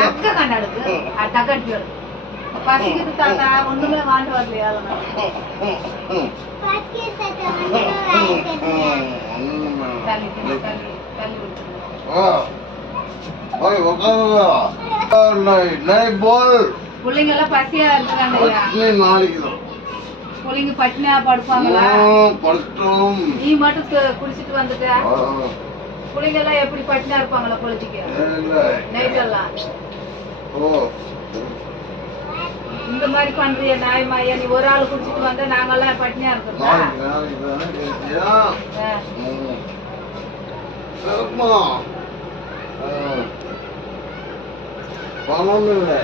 நக்க கண்டாடுது டக்கட்டியோடு பசிக்குது தாத்தா ஒண்ணுமே வாண்டு வரலையா பிள்ளைங்க எல்லாம் பசியா இருக்கிறாங்க. பிள்ளைங்க பட்டினியா படுப்பாங்களா? நீ மட்டும் குடிச்சிட்டு வந்துட்ட. பிள்ளைங்க எல்லாம் எப்படி பட்டினியா இருப்பாங்களா பொழுதுக்கு நைட் எல்லாம்? இந்த மாதிரி பண்றிய நாயமாயா? நீ ஒரு ஆள் குடிச்சிட்டு வந்தா நாங்கெல்லாம் பட்டினியா இருக்கோம். பணம் இல்லை,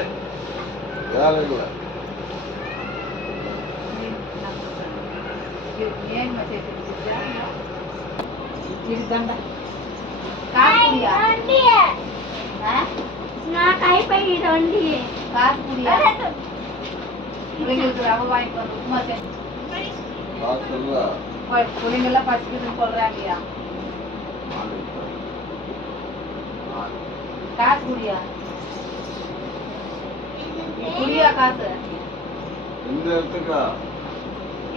வேலை இல்லை. பிள்ளைங்கெல்லாம் பசிக்குதுன்னு சொல்றாங்கய்யா. காசு குடியா? குடியா காசு?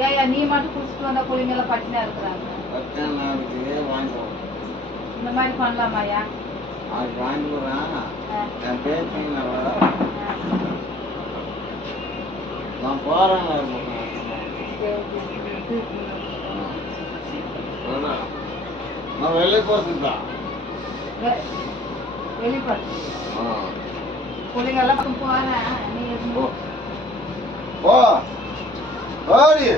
ஏயா நீ மட்டும் குடிச்சிட்டு வந்தா பிள்ளைங்க எல்லாம் பட்டினா இருக்கிறாங்க. இந்த மாதிரி பண்ணலாமாயா? நான் போறேன். நான் வெளியே போறேன். வெளிப்படு பிள்ளைங்க எல்லாம் போறேன். நீ போ ஓடி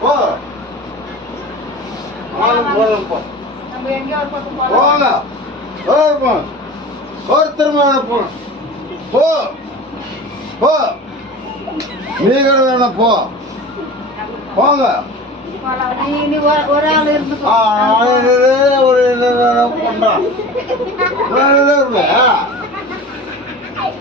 போ. நம்ம எங்க ஒரு பக்கம் போங்க. ஒருத்தருமான போன போ போ. நீ கூட வேணா போ. போங்க. ஒரு ஆள் இருந்து ஒரு பண்றான்.